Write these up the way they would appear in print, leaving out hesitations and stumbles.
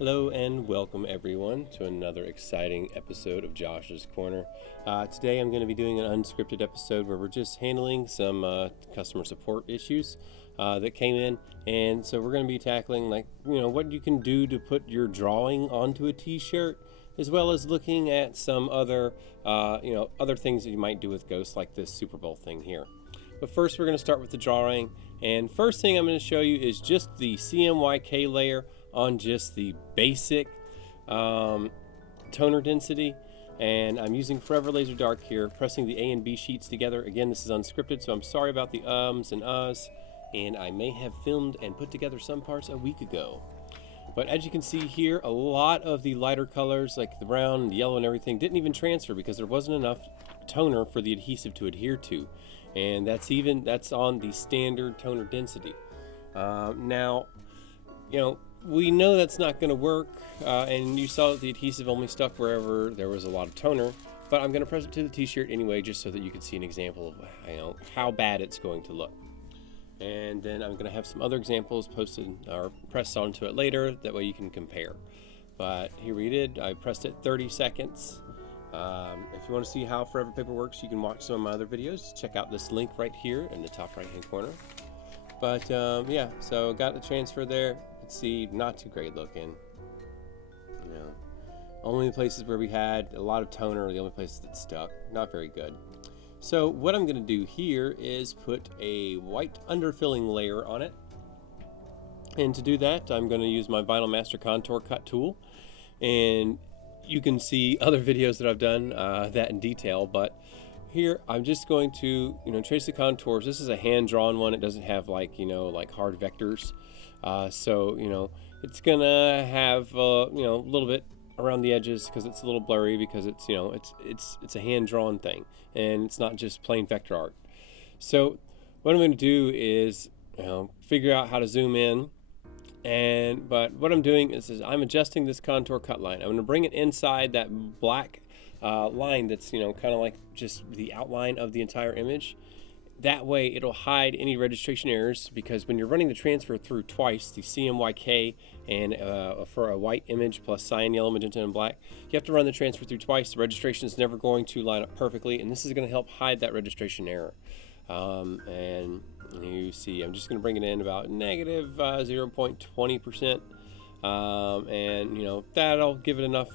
Hello and welcome everyone to another exciting episode of Josh's Corner. Today I'm going to be doing an unscripted episode where we're just handling some customer support issues that came in, and so we're going to be tackling what you can do to put your drawing onto a t-shirt, as well as looking at some other other things that you might do with ghosts, like this Superbowl thing here. But first we're going to start with the drawing, and first thing I'm going to show you is just the CMYK layer on just the basic toner density, and I'm using Forever Laser Dark here, pressing the A and B sheets together. Again, this is unscripted, so I'm sorry about the ums and uhs, and I may have filmed and put together some parts a week ago. But as you can see here, a lot of the lighter colors like the brown and the yellow and everything didn't even transfer because there wasn't enough toner for the adhesive to adhere to, and that's on the standard toner density. Now, we know that's not going to work, and you saw that the adhesive only stuck wherever there was a lot of toner, but I'm going to press it to the t-shirt anyway, just so that you can see an example of how bad it's going to look. And then I'm going to have some other examples posted or pressed onto it later, that way you can compare. But here we did. I pressed it 30 seconds. If you want to see how Forever Paper works, you can watch some of my other videos. Check out this link right here in the top right hand corner. But yeah, so got the transfer there. See, not too great looking. Only the places where we had a lot of toner are the only places that stuck. Not very good. So what I'm going to do here is put a white underfilling layer on it, and to do that I'm going to use my Vinyl Master Contour Cut tool, and you can see other videos that I've done that in detail, but here I'm just going to trace the contours. This is a hand-drawn one. It doesn't have like hard vectors. So it's gonna have a little bit around the edges because it's a little blurry, because it's it's a hand-drawn thing, and it's not just plain vector art. So what I'm going to do is figure out how to zoom in, but what I'm doing is I'm adjusting this contour cut line. I'm going to bring it inside that black line that's kind of like just the outline of the entire image. That way it'll hide any registration errors, because when you're running the transfer through twice, the CMYK and for a white image plus cyan, yellow, magenta, and black, you have to run the transfer through twice. The registration is never going to line up perfectly, and this is going to help hide that registration error. And you see I'm just going to bring it in about negative 0.20%, and that'll give it enough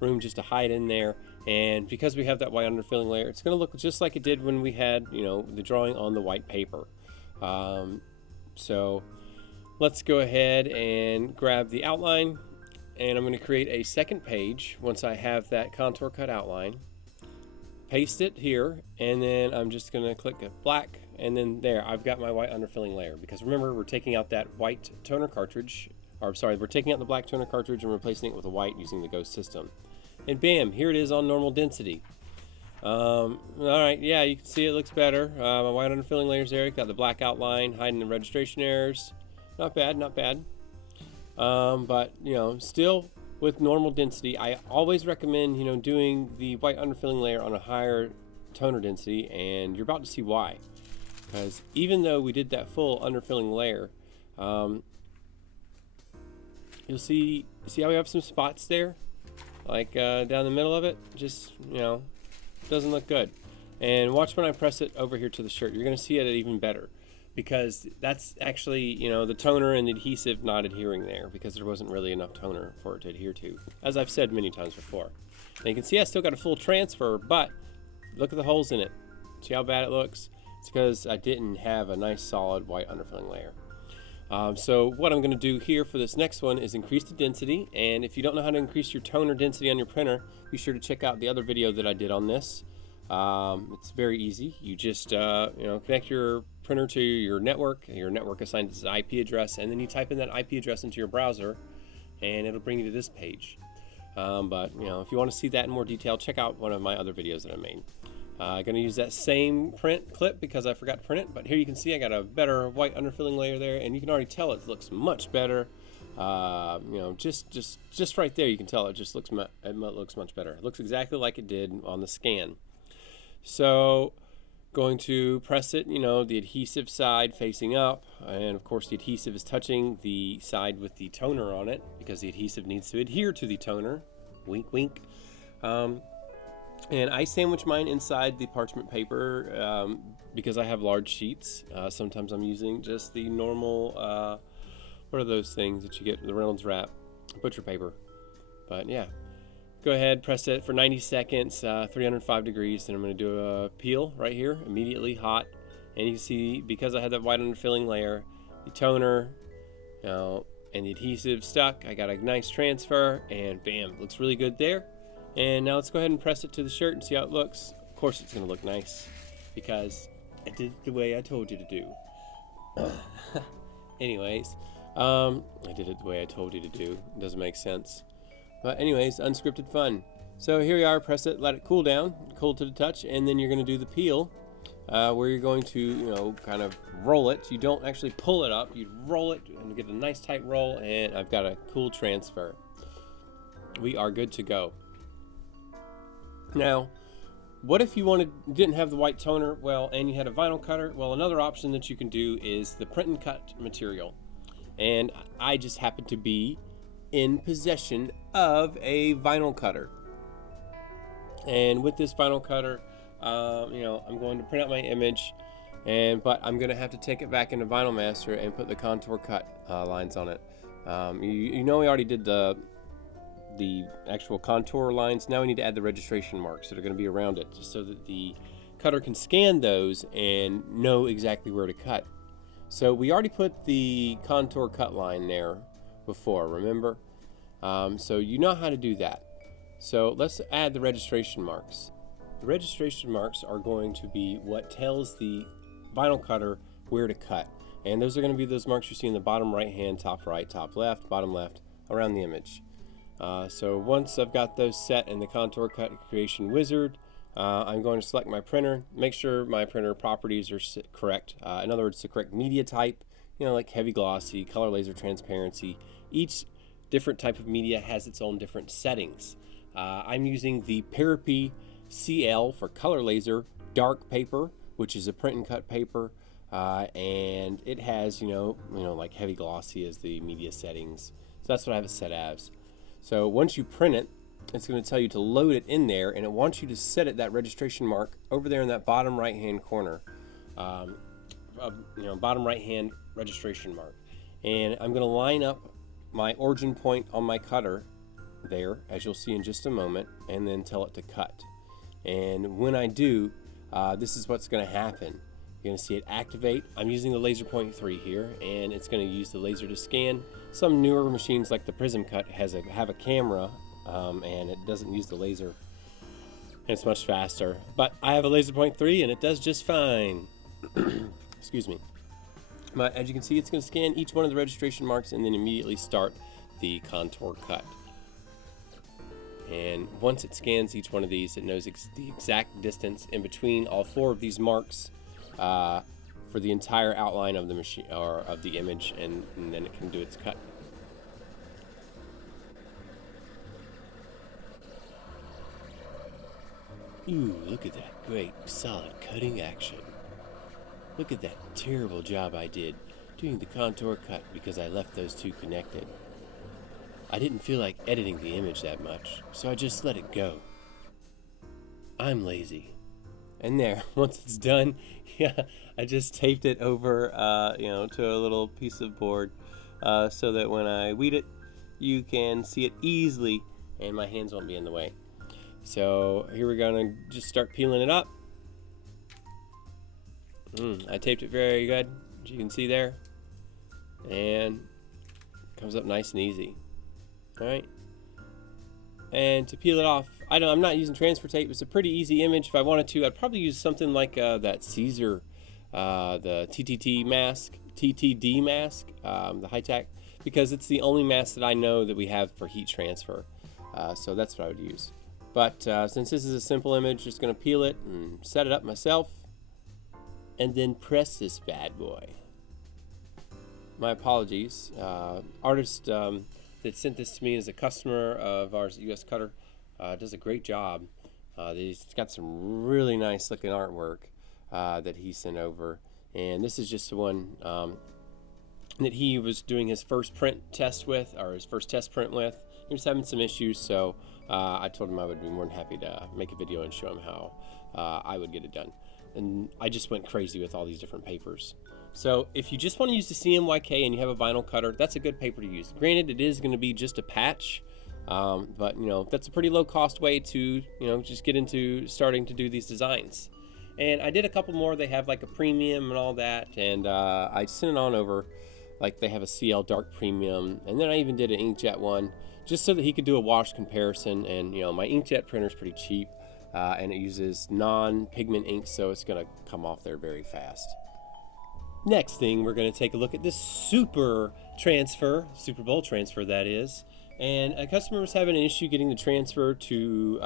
room just to hide in there. And because we have that white underfilling layer, it's going to look just like it did when we had the drawing on the white paper. So let's go ahead and grab the outline, and I'm going to create a second page once I have that contour cut outline. Paste it here, and then I'm just going to click black, and then there I've got my white underfilling layer. Because remember, we're taking out that white toner cartridge, or sorry, we're taking out the black toner cartridge and replacing it with a white using the Ghost system. And bam, here it is on normal density. Alright, yeah, you can see it looks better. My white underfilling layer's there. Got the black outline, hiding the registration errors. Not bad, not bad. But, still with normal density, I always recommend, doing the white underfilling layer on a higher toner density, and you're about to see why. Because even though we did that full underfilling layer, you'll see how we have some spots there? Like down the middle of it, just doesn't look good. And watch when I press it over here to the shirt, you're going to see it even better, because that's actually the toner and the adhesive not adhering there, because there wasn't really enough toner for it to adhere to, as I've said many times before. And you can see I still got a full transfer, but look at the holes in it. See how bad it looks? It's because I didn't have a nice solid white underfilling layer. So what I'm going to do here for this next one is increase the density, and if you don't know how to increase your toner density on your printer, be sure to check out the other video that I did on this. It's very easy. You just connect your printer to your network assigns its IP address, and then you type in that IP address into your browser, and it'll bring you to this page. But if you want to see that in more detail, check out one of my other videos that I made. I'm going to use that same print clip because I forgot to print it, but here you can see I got a better white underfilling layer there, and you can already tell it looks much better. Just right there you can tell it looks much better. It looks exactly like it did on the scan. So Going to press it, you know, the adhesive side facing up, and of course the adhesive is touching the side with the toner on it because the adhesive needs to adhere to the toner. Wink, wink. And I sandwich mine inside the parchment paper because I have large sheets. Sometimes I'm using just the normal, what are those things that you get, the Reynolds wrap, butcher paper. But yeah, go ahead, press it for 90 seconds, 305 degrees, and I'm going to do a peel right here, immediately hot. And you can see, because I had that white underfilling layer, the toner, you know, and the adhesive stuck, I got a nice transfer, and bam, looks really good there. And now let's go ahead and press it to the shirt and see how it looks. Of course it's going to look nice because I did it the way I told you to do. Anyways, I did it the way I told you to do. It doesn't make sense. But anyways, unscripted fun. So here we are, press it, let it cool down, cool to the touch, and then you're going to do the peel where you're going to, you know, kind of roll it. You don't actually pull it up, you roll it and get a nice tight roll, and I've got a cool transfer. We are good to go. Now, what if you didn't have the white toner, well, and you had a vinyl cutter? Well, another option that you can do is the print and cut material. And I just happen to be in possession of a vinyl cutter. And with this vinyl cutter, you know, I'm going to print out my image, but I'm going to have to take it back into Vinyl Master and put the contour cut lines on it. You know, we already did the actual contour lines. Now we need to add the registration marks that are going to be around it, just so that the cutter can scan those and know exactly where to cut. So we already put the contour cut line there before, remember? So you know how to do that. So let's add the registration marks. The registration marks are going to be what tells the vinyl cutter where to cut. And those are going to be those marks you see in the bottom right hand, top right, top left, bottom left, around the image. So once I've got those set in the contour cut creation wizard, I'm going to select my printer, make sure my printer properties are correct. In other words, the correct media type, you know, like heavy glossy, color laser transparency. Each different type of media has its own different settings. I'm using the Paropy CL for color laser dark paper, which is a print and cut paper, and it has, you know, like heavy glossy as the media settings. So that's what I have it set as. So once you print it, it's going to tell you to load it in there, and it wants you to set it, that registration mark, over there in that bottom right hand corner, bottom right hand registration mark. And I'm going to line up my origin point on my cutter there, as you'll see in just a moment, and then tell it to cut. And when I do, this is what's going to happen. You're going to see it activate. I'm using the laser point 3 here, and it's going to use the laser to scan. Some newer machines like the Prism Cut have a camera, and it doesn't use the laser. It's much faster. But I have a laser point 3, and it does just fine. Excuse me. But as you can see, it's going to scan each one of the registration marks and then immediately start the contour cut. And once it scans each one of these, it knows the exact distance in between all 4 of these marks for the entire outline of the machine or of the image, and then it can do its cut. Ooh, look at that great solid cutting action. Look at that terrible job I did doing the contour cut because I left those 2 connected. I didn't feel like editing the image that much, so I just let it go. I'm lazy. And there, once it's done, yeah, I just taped it over, to a little piece of board so that when I weed it, you can see it easily and my hands won't be in the way. So here we're going to just start peeling it up. I taped it very good, as you can see there, and it comes up nice and easy. All right, and to peel it off, I'm not using transfer tape. It's a pretty easy image. If I wanted to, I'd probably use something like that Caesar, the TTD mask, the high-tech, because it's the only mask that I know that we have for heat transfer. So that's what I would use. But since this is a simple image, just going to peel it and set it up myself, and then press this bad boy. My apologies. Artist that sent this to me is a customer of ours at US Cutter. Does a great job. He's got some really nice looking artwork. that he sent over. And this is just the one that he was doing his first print test with, or his first test print with. He was having some issues, so I told him I would be more than happy to make a video and show him how I would get it done. And I just went crazy with all these different papers. So if you just want to use the CMYK and you have a vinyl cutter, that's a good paper to use. Granted, it is going to be just a patch, but that's a pretty low cost way to just get into starting to do these designs. And I did a couple more. They have like a premium and all that, and I sent it on over. Like they have a CL Dark premium, and then I even did an inkjet one just so that he could do a wash comparison. And my inkjet printer is pretty cheap, and it uses non-pigment ink, so it's going to come off there very fast. Next thing, we're going to take a look at this Superbowl transfer, that is. And a customer was having an issue getting the transfer to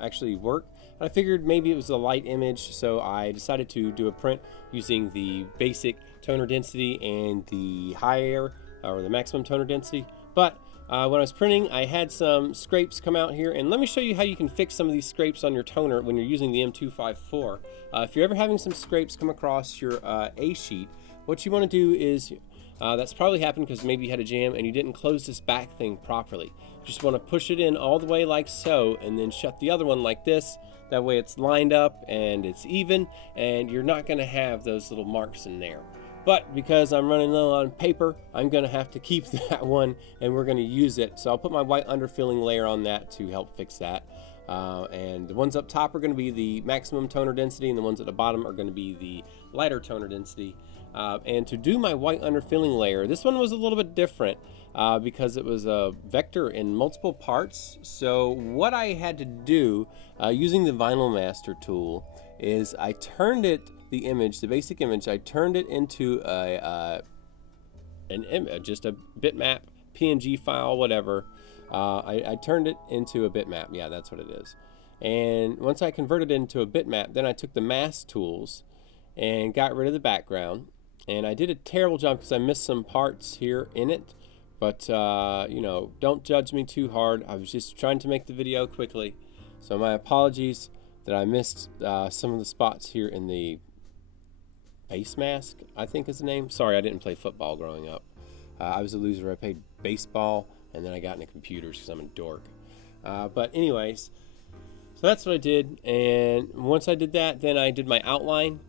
actually work. I figured maybe it was a light image, so I decided to do a print using the basic toner density and the higher, or the maximum toner density. But when I was printing, I had some scrapes come out here, and let me show you how you can fix some of these scrapes on your toner when you're using the M254. If you're ever having some scrapes come across your A sheet, what you want to do is, that's probably happened because maybe you had a jam and you didn't close this back thing properly. You just want to push it in all the way like so, and then shut the other one like this. That way it's lined up and it's even, and you're not going to have those little marks in there. But because I'm running low on paper, I'm going to have to keep that one, and we're going to use it. So I'll put my white underfilling layer on that to help fix that. And the ones up top are going to be the maximum toner density, and the ones at the bottom are going to be the lighter toner density. And to do my white underfilling layer, this one was a little bit different because it was a vector in multiple parts. So what I had to do using the Vinyl Master tool is I turned it, the image, the basic image, I turned it into an image, just a bitmap, PNG file, whatever. I turned it into a bitmap. Yeah, that's what it is. And once I converted it into a bitmap, then I took the mask tools and got rid of the background. And I did a terrible job because I missed some parts here in it. But, don't judge me too hard. I was just trying to make the video quickly. So my apologies that I missed some of the spots here in the base mask, I think is the name. Sorry, I didn't play football growing up. I was a loser. I played baseball, and then I got into computers because I'm a dork. But anyways, so that's what I did. And once I did that, then I did my outline.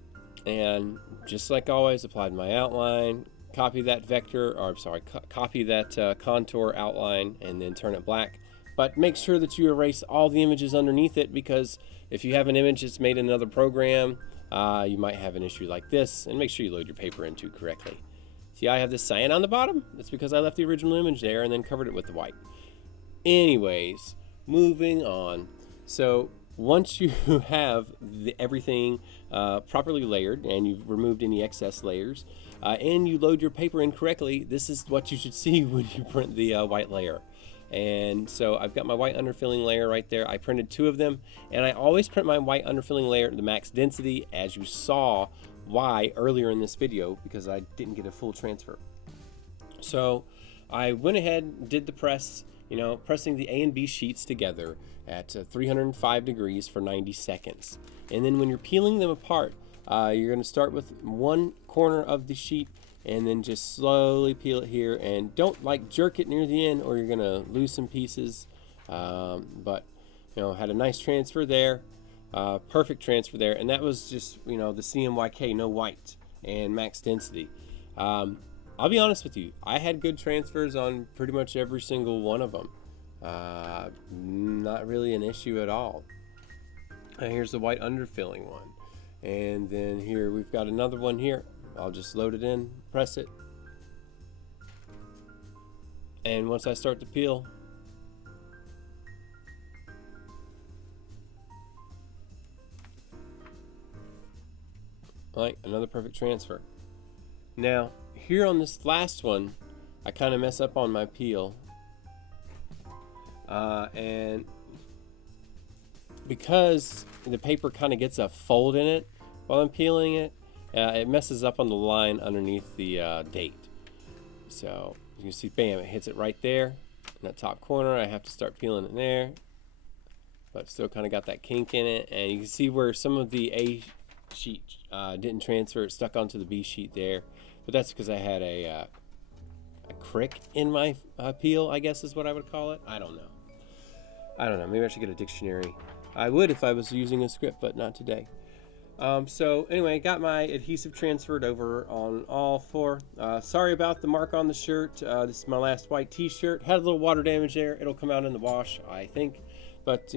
And just like always, applied my outline, copy that vector, or I'm sorry, copy that contour outline, and then turn it black. But make sure that you erase all the images underneath it, because if you have an image that's made in another program, you might have an issue like this. And make sure you load your paper into correctly. See, I have this cyan on the bottom. That's because I left the original image there and then covered it with the white. Anyways, moving on. So once you have everything properly layered and you've removed any excess layers and you load your paper in correctly, this is what you should see when you print the white layer. And so I've got my white underfilling layer right there. I printed 2 of them, and I always print my white underfilling layer at the max density, as you saw why earlier in this video, because I didn't get a full transfer. So I went ahead and did the press, pressing the A and B sheets together at 305 degrees for 90 seconds. And then when you're peeling them apart, you're going to start with one corner of the sheet and then just slowly peel it here, and don't jerk it near the end or you're going to lose some pieces. But had a nice transfer there. Perfect transfer there, and that was just the CMYK, no white, and max density. I'll be honest with you, I had good transfers on pretty much every single one of them. Not really an issue at all. Here's the white underfilling one, and then here we've got another one here. I'll just load it in, press it, and once I start to peel, another perfect transfer. Now here on this last one, I kind of mess up on my peel, and because the paper kind of gets a fold in it while I'm peeling it, it messes up on the line underneath the date. So you can see, bam, it hits it right there in that top corner. I have to start peeling it there, but still kind of got that kink in it, and you can see where some of the A sheet didn't transfer. It stuck onto the B sheet there, but that's because I had a crick in my peel, I guess is what I would call it. I don't know. Maybe I should get a dictionary. I would if I was using a script, but not today. So anyway, got my adhesive transferred over on all four. Sorry about the mark on the shirt. This is my last white t-shirt. Had a little water damage there. It'll come out in the wash, I think. But,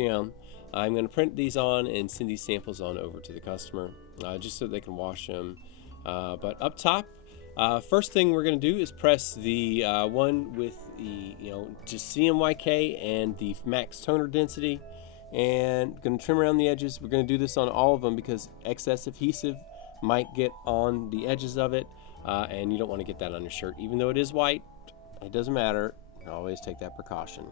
I'm going to print these on and send these samples on over to the customer, just so they can wash them. But up top, first thing we're going to do is press the one with the, just CMYK and the max toner density. And going to trim around the edges. We're going to do this on all of them because excess adhesive might get on the edges of it, and you don't want to get that on your shirt. Even though it is white, it doesn't matter. Always take that precaution.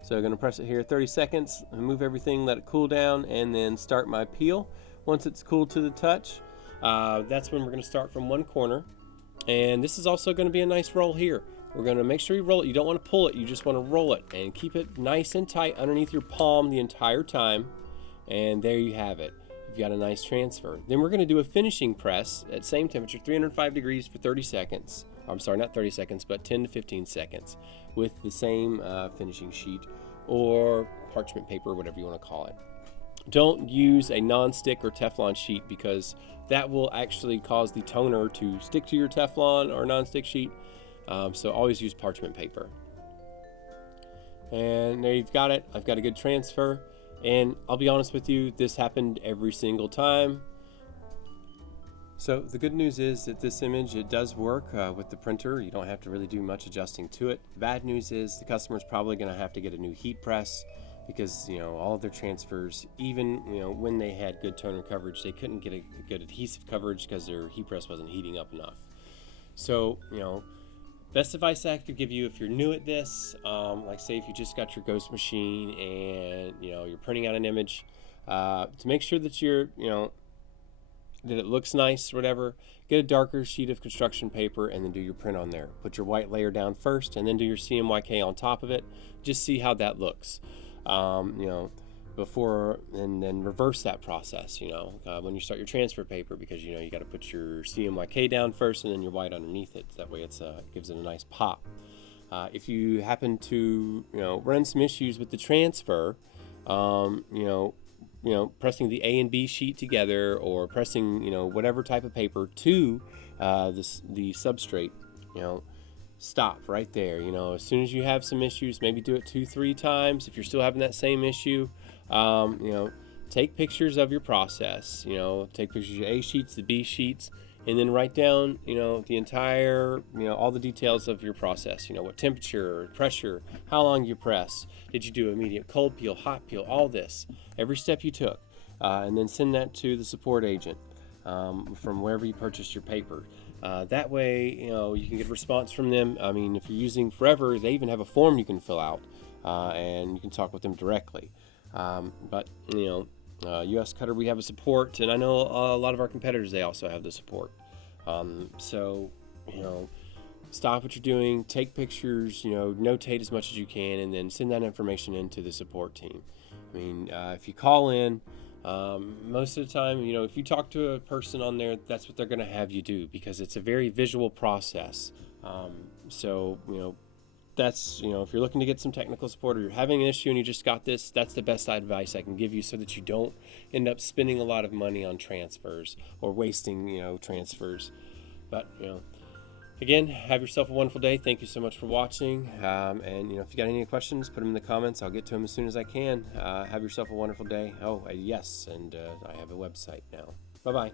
So I'm going to press it here 30 seconds, remove everything, let it cool down, and then start my peel. Once it's cooled to the touch, that's when we're going to start from one corner. And this is also going to be a nice roll here. We're going to make sure you roll it. You don't want to pull it. You just want to roll it and keep it nice and tight underneath your palm the entire time. And there you have it. You've got a nice transfer. Then we're going to do a finishing press at same temperature, 305 degrees for 30 seconds. I'm sorry, not 30 seconds, but 10 to 15 seconds with the same finishing sheet or parchment paper, whatever you want to call it. Don't use a non-stick or Teflon sheet because that will actually cause the toner to stick to your Teflon or non-stick sheet. So always use parchment paper. And there you've got it. I've got a good transfer. And I'll be honest with you, this happened every single time. So the good news is that this image, it does work with the printer. You don't have to really do much adjusting to it. The bad news is the customer's probably going to have to get a new heat press because, all of their transfers, even, when they had good toner coverage, they couldn't get a good adhesive coverage because their heat press wasn't heating up enough. So, best advice I could give you if you're new at this, like say if you just got your ghost machine and you're printing out an image, to make sure that that it looks nice or whatever, get a darker sheet of construction paper and then do your print on there. Put your white layer down first and then do your CMYK on top of it. Just see how that looks. Before and then reverse that process, when you start your transfer paper, because you got to put your CMYK down first and then your white underneath it. That way it gives it a nice pop. If you happen to run some issues with the transfer, pressing the A and B sheet together or pressing whatever type of paper to the substrate, stop right there. As soon as you have some issues, maybe do it 2-3 times. If you're still having that same issue, take pictures of your process. Take pictures of your A sheets, the B sheets, and then write down the entire all the details of your process. What temperature, pressure, how long you press, did you do immediate cold peel, hot peel, all this, every step you took, and then send that to the support agent from wherever you purchased your paper. That way, you can get a response from them. I mean, if you're using Forever, they even have a form you can fill out, and you can talk with them directly. But US Cutter, we have a support, and I know a lot of our competitors, they also have the support. So, stop what you're doing, take pictures, notate as much as you can, and then send that information into the support team. I mean, if you call in, most of the time, if you talk to a person on there, that's what they're going to have you do because it's a very visual process. So, that's, if you're looking to get some technical support or you're having an issue and you just got this, that's the best advice I can give you so that you don't end up spending a lot of money on transfers or wasting, transfers. But, again, have yourself a wonderful day. Thank you so much for watching. And, if you got any questions, put them in the comments. I'll get to them as soon as I can. Have yourself a wonderful day. Oh, yes, and I have a website now. Bye-bye.